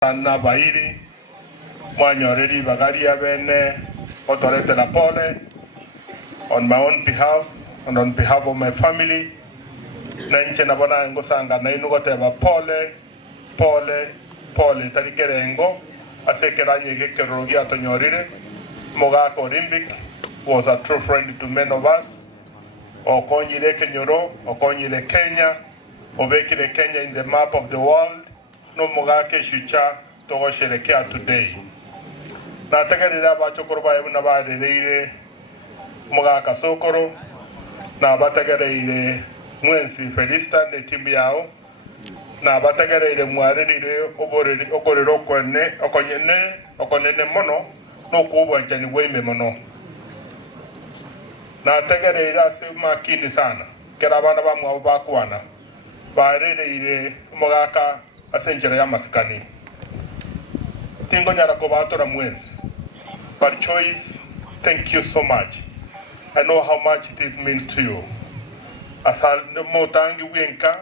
na bairi mwanyoreri bagaria bene otorete la pole on my own behalf and on behalf of my family. Nanche na bona ngosanga na inugote ba pole tarikerengo asekeranye gekerogi atonyorire moga Olympic was a true friend to many of us. Okonyire Kenyoro, okonyire Kenya, obekire Kenya in the map of the world. No mogake shucha togo sherekea today. Na tegerera bachokoro ba yuna ba reire mogaka sokoro na bategereire mwensi Felista ne timu yao na bategereire mwarire okorero kwene okonene mono no kubwa njani weme mono na tegereira se makini sana kera bana ba mwa bakwana barereire mogaka asenjera ya maskani tingo nyara ko batora mwensi but choice, thank you so much. I know how much it means to you. Asal motangi wenka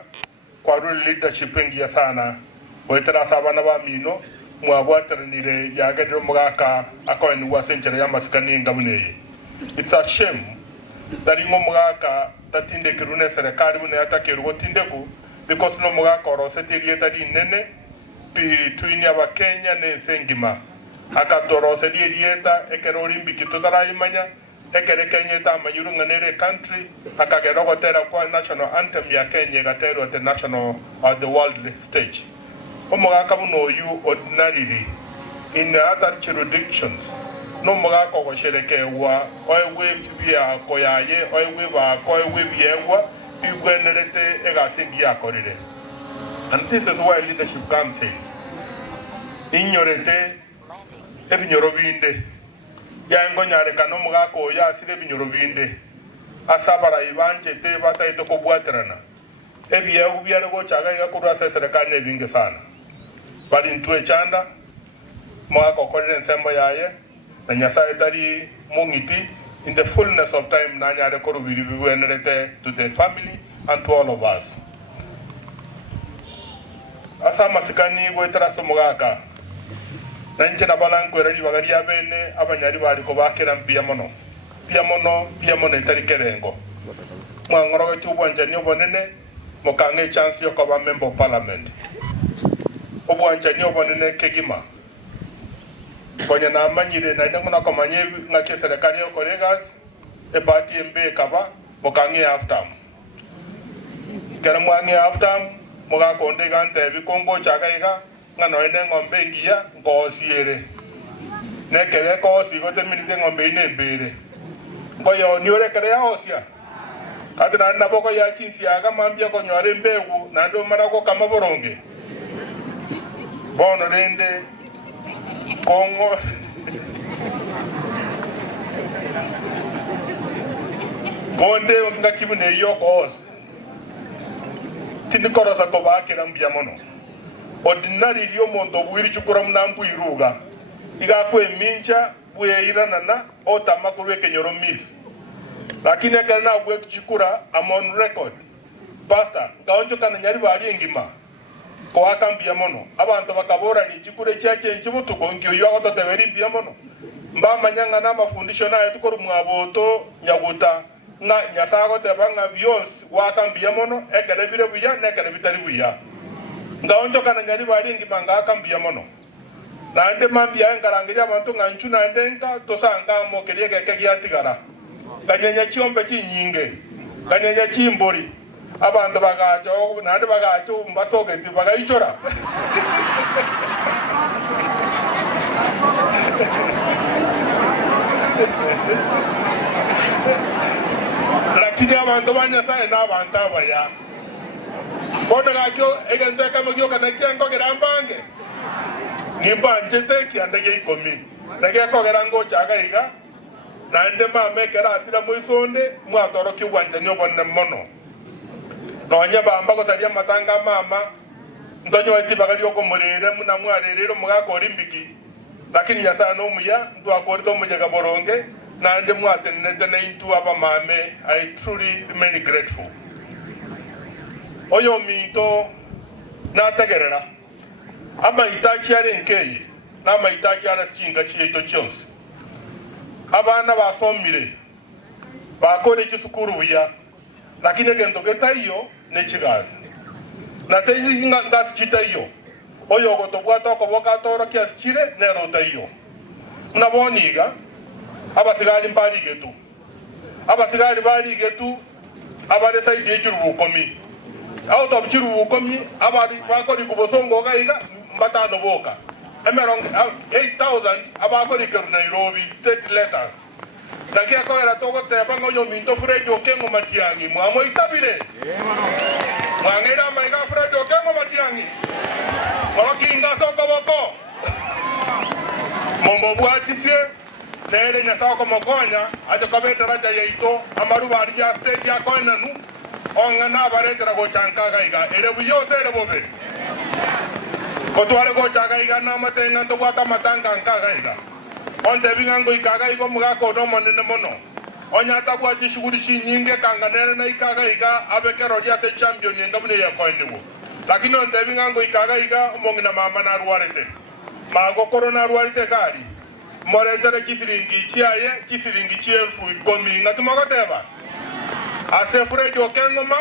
kwa leadership ngia sana wetera sabana ba mino mwabwatera nire yagedro mugaka akoeni wasenjera ya maskani ngabune. It's a shame that ingo mugaka tatinde kirune serikali bune atakerugo tindeku because no mugaka oroseti rieta di nene between ya Kenya ne sengima akatorose rieta ekero Olympic tutara imanya ekere Kenya ta mayuru nganere country akagero gotera kwa national anthem ya Kenya gatero at the national the world stage omugaka buno you ordinarily in the other jurisdictions no mugaka ko sherekewa oyewe bia koyaye oyewe ba koyewe biewa bigwenerete egasingi akorire. And this is where leadership comes in. Inyorete ebinyoro binde yango nyare kano mugako ya asire ebinyoro binde asabara ibanje te bataito ko bwaterana ebiye ubyare go chaga yakuru serikali nebinge sana bali ntwe chanda mugako korire nsembo yaye na nyasaye tari mungiti in the fullness of time na nyare ko rubiri biwenerete to the family and to all of us. Asa masikani wetera somugaka nanche na balanko reri bagaria bene abanyari bari ko bakera mpia mono itari kerengo mwangoro wetu bwanje obonene mokange chance yo kuba member of parliament obwanje obonene kegima konya na manyire na ndengo na komanye ngake serikali yo kolegas e party mbe kaba mokange after kera mwange after moga konde gante bikongo chagaiga ngano ene ngombe ngia ngosiere nekere kosi gote minite ngombe ine mbere ngoyo nyore kere ya osia kadina na boko ya chinsi aga mambia ko nyore mbegu na ndo mara ko kama boronge bono dende kongo konde ngakibune yokos tindi korosa ko bakera mbia mono ordinary liyo mondo bwiri chukura mnambu iruga iga kwe mincha bwe iranana otamakuru Kenyoro miss lakini kana bwe chukura am on record pastor gaonjo kana nyari bari ngima ko akambia mono abantu bakabora ni chikure cyache nchibutu kongyo yo toteberi mbia mono mba manyanga na mafundisho na yetukuru mwaboto nyaguta na nyasago tebanga bios wakambia mono ekere bire buya nekere bitari buya ngaonjo kana nyari bari ngimanga akambia mono na ende mambia ngarangira abantu nganchu na ndenka tosanga mo keriege kegiatigara ganyanya chiombe chinyinge ganyanya chimbori abantu bagacho na ande bagacho mbasoge ti bagaichora lakini abantu banyasa na abantu abaya bona gakyo egente kama gyo kana kyengo gerambange nimba njete kiandege ikomi nage kogera ngo chagaiga na ende mame kera asira muisonde mwatoro kiwanja nyo bonne mono nonya bamba ko saria matanga mama ndonyo eti bagali yoko murere muna mwarerero mugako Olimpiki lakini yasa no muya ndo akorito mujega boronge na ende mwatenete na into aba mame. I truly remain grateful. Oyo mito na tegerera amahitaji arenkeye n'amahitaji arasinga chieto cyose. Abana basomire bakore kisukuru buya lakini gendo getayo nechigazi na teji ngasi chitayo oyo gotobwata ko bokatoro kyaschire nerotayo naboniga abasigari mbali getu abasigari bali getu abare saidi ekirubukomi out of kirubukomi abari bakori kubosongo gaiga mbatano boka emerong 8000 abakori keru Nairobi state letters nakia ko era togo te bango yo minto Fred Okengo Matiangi mwamo itabire mwangera maiga Fred Okengo Matiangi Morokinga soko boko mombo bwatisie nere nya soko mokonya ajo kabeta raja yeito amaru bari ya state ya koinanu ongana baretera go chankaga iga ere buyo sere bobe kotware go chaga iga na matenga to bwata matanga nkaga iga onde bingango ikaga igo mugako no monene mono onya tabwa chishuguri chinyinge kanganere na ikaga iga abekero ya se champion ngabune ya koindewo lakini onde bingango ikaga iga omongina mama na ruarete mago corona ruarete gari moretere kisiringi chiaye kisiringi chielfu komi ngatumagoteba ase Fred Okengo ma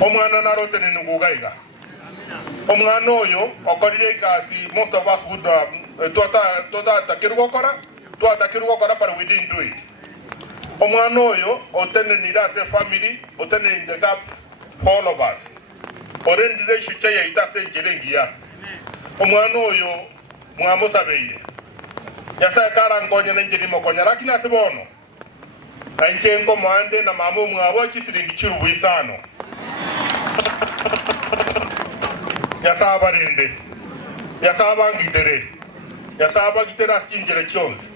omwana na rote ni ngugaiga omwana oyo okorire kasi most of us would tuatakirugo kora but we didn't do it. Omwana oyo otene nira se family otene in the gap all of us orendire shucha ya itase jerengia omwana oyo mwamusabeire yasa kara ngonya nenjiri mokonya lakini asibono anjengo mwande na mamu mwabo chisiringi chirubuisano yasaba rende yasaba ngitere yasaba gitera sinjere chonzi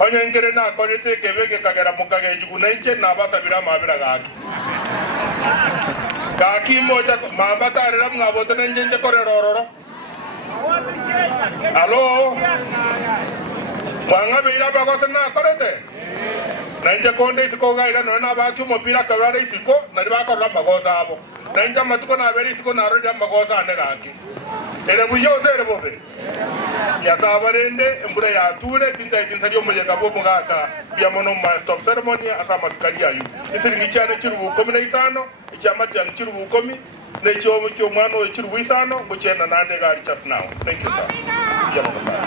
onyengere na korete kebeke kagera mukage jugunenche na basabira mabira gaki moja mamba tarera mwabote nenje korerororo alo mwanga beira bagose na korete nanje konde isiko gaira no na baki mopira kabara isiko na bakora magosa abo nanje matuko na beri isiko na rodi magosa ande gaki ere buyo sere bobe yasaba rende embure ya ture tinda itinsario muyega bo mugaka bya mono ma stop ceremony asama sikali ayu isiringi cyane kirubu komi na isano icyama cyane kirubu komi ne cyo mwana o kirubu isano ngo cyenda nande gari just now. Thank you sir.